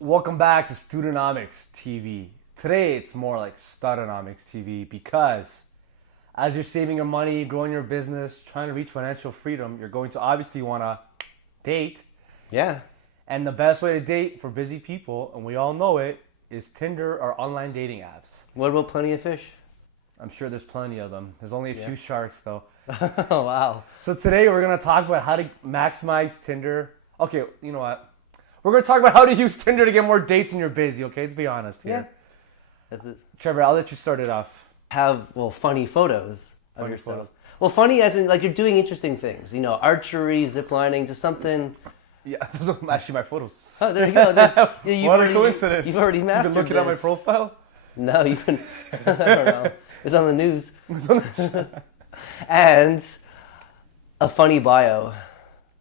Welcome back to Studenomics TV. Today it's more like Studenomics TV because as you're saving your money, growing your business, trying to reach financial freedom, you're going to obviously want to date. Yeah. And the best way to date for busy people, and we all know it, is Tinder or online dating apps. What about Plenty of Fish? I'm sure there's plenty of them. There's only a few sharks though. Oh, wow. So today we're going to talk about how to maximize Tinder. Okay, you know what? We're going to talk about how to use Tinder to get more dates when you're busy, okay? Let's be honest here. That's it. Trevor, I'll let you start it off. Funny photos of Funny yourself. photos. Well, funny as in, like, you're doing interesting things. You know, archery, ziplining, just something. Yeah, those are actually my photos. Oh, there you go. What a coincidence. You've already You mastered can look it up on my this. profile. No, you can. I don't know. It's on the news. And a funny bio.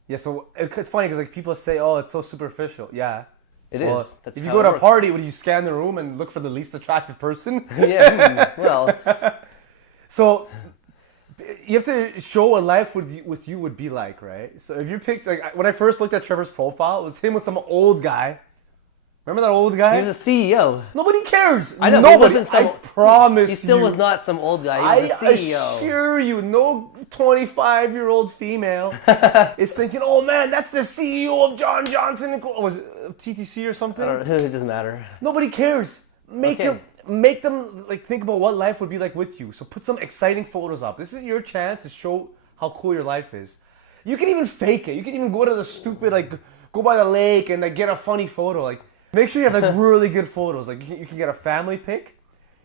Yeah, so it's funny because like people say, "Oh, it's so superficial." Yeah, It well, is. That's if you how go it to a works. party, would you scan the room and look for the least attractive person? Yeah. Well, So you have to show what life with you would be like, right? So if you picked like when I first looked at Trevor's profile, it was him with some old guy. Remember that old guy? he was a CEO. Nobody cares. I know. Nobody. He wasn't some. I promise He still you. was not some old guy. He was a I CEO. assure you, no 25-year-old female is thinking, "Oh man, that's the CEO of John Johnson." Was it TTC or something? I don't know. It doesn't matter. Nobody cares. Make them like think about what life would be like with you. So put some exciting photos up. This is your chance to show how cool your life is. You can even fake it. You can even go to the stupid go by the lake and get a funny photo. Like make sure you have really good photos. Like you can get a family pic.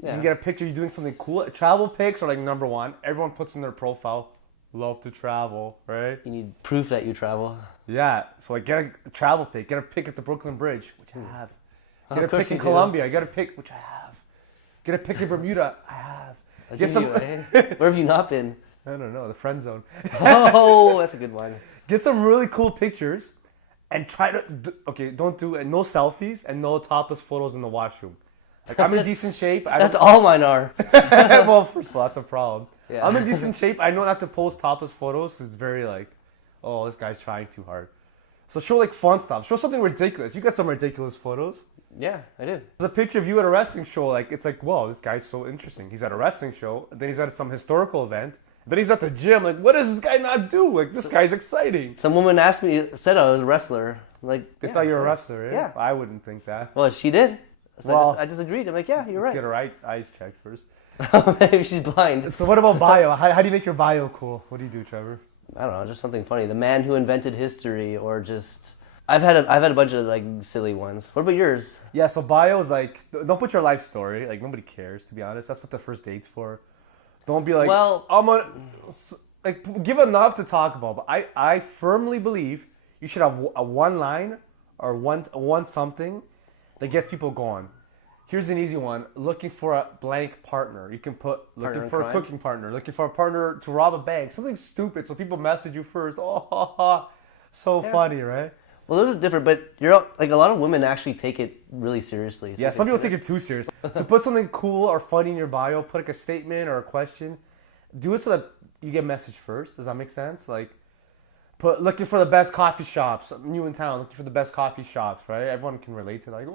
You can get a picture of you doing something cool. Travel pics are like number one. Everyone puts in their profile, love to travel, right? You need proof that you travel. Yeah. So like get a travel pic. Get a pic at the Brooklyn Bridge, which I have. Get a Of course pic in you do. Colombia. Get a pic, which I have. Get a pic in Bermuda. I have. Get some. Where have you not been? I don't know, the friend zone. Oh, that's a good one. Get some really cool pictures, and try to. Don't do no selfies and no topless photos in the washroom. Like I'm in decent shape. That's all mine are. Well, first of all, that's a problem. Yeah. I'm in decent shape. I know not to post topless photos because it's very oh, this guy's trying too hard. So show like fun stuff. Show something ridiculous. You got some ridiculous photos. Yeah, I do. There's a picture of you at a wrestling show. It's like, whoa, this guy's so interesting. He's at a wrestling show. Then he's at some historical event. Then he's at the gym. Like, what does this guy not do? Like, this guy's exciting. Some woman said I was a wrestler. I'm like, They thought you were a wrestler, right? Yeah. I wouldn't think that. Well, she did. So Well, I just agreed. I'm like, yeah, you're Let's right. get her eyes checked first. Maybe she's blind. So what about bio? How do you make your bio cool? What do you do, Trevor? I don't know, just something funny. The man who invented history, or just I've had a bunch of like silly ones. What about yours? Yeah, so bio is don't put your life story. Like, nobody cares, to be honest. That's what the first date's for. Don't be like, Well- I'm on... Like, give enough to talk about. But I firmly believe you should have a one line or one something that gets people going. Here's an easy one. Looking for a blank partner. You can put looking in for a crime? cooking partner. Looking for a partner to rob a bank. Something stupid so people message you first. Oh, ha, ha. So funny, right? Well, those are different, but like a lot of women actually take it really seriously. Yeah, some people take it too serious. So put something cool or funny in your bio. Put like a statement or a question. Do it so that you get messaged first. Does that make sense? Like, put looking for the best coffee shops. New in town, looking for the best coffee shops, right? Everyone can relate to like,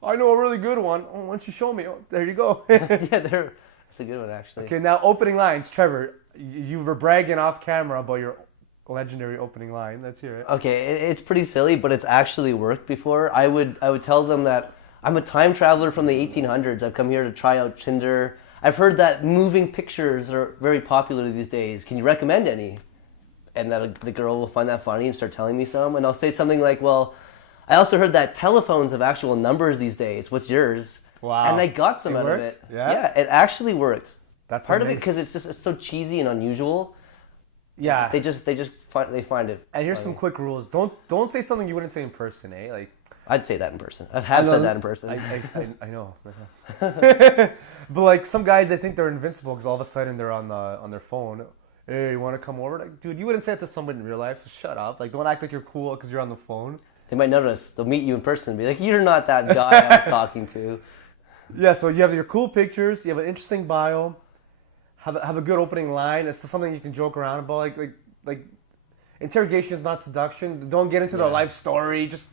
I know a really good one. Oh, why don't you show me? Oh, there you go. Yeah, that's a good one actually. Okay, now opening lines. Trevor, you were bragging off camera about your legendary opening line. Let's hear it. Okay, it's pretty silly, but it's actually worked before. I would tell them that I'm a time traveler from the 1800s. I've come here to try out Tinder. I've heard that moving pictures are very popular these days. Can you recommend any? And that the girl will find that funny and start telling me some. And I'll say something like, well, I also heard that telephones have actual numbers these days. What's yours? Wow. And I got some It out worked? of it. Yeah? Yeah, it actually works. That's part of it amazing. because it's so cheesy and unusual. Yeah. They find it. And here's funny. some quick rules. Don't say something you wouldn't say in person, eh? Like, I'd say that in person. I have said that in person. I know. But like some guys, they think they're invincible because all of a sudden they're on their phone. Hey, you want to come over? Like, dude, you wouldn't say it to someone in real life, so shut up. Like, don't act like you're cool because you're on the phone. They might notice. They'll meet you in person and be like, you're not that guy I was talking to. Yeah, so you have your cool pictures, you have an interesting bio, have a good opening line. It's something you can joke around about. Like interrogation is not seduction. Don't get into the life story. Just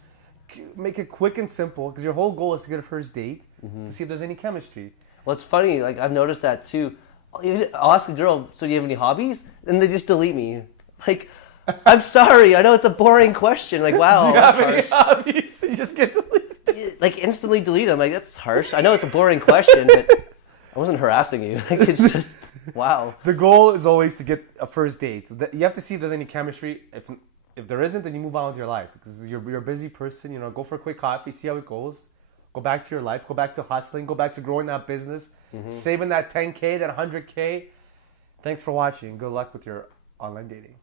make it quick and simple because your whole goal is to get a first date to see if there's any chemistry. Well, it's funny. Like I've noticed that too. I'll ask a girl, "So do you have any hobbies?" And they just delete me. Like, I'm sorry. I know it's a boring question. Like, wow, Do you have that's any harsh. hobbies? You just get deleted. Like instantly delete them. Like that's harsh. I know it's a boring question, but I wasn't harassing you. Like it's just wow. The goal is always to get a first date. So you have to see if there's any chemistry. If there isn't, then you move on with your life because you're a busy person. You know, go for a quick coffee, see how it goes. Go back to your life. Go back to hustling. Go back to growing that business, saving that 10K, that 100K. Thanks for watching. Good luck with your online dating.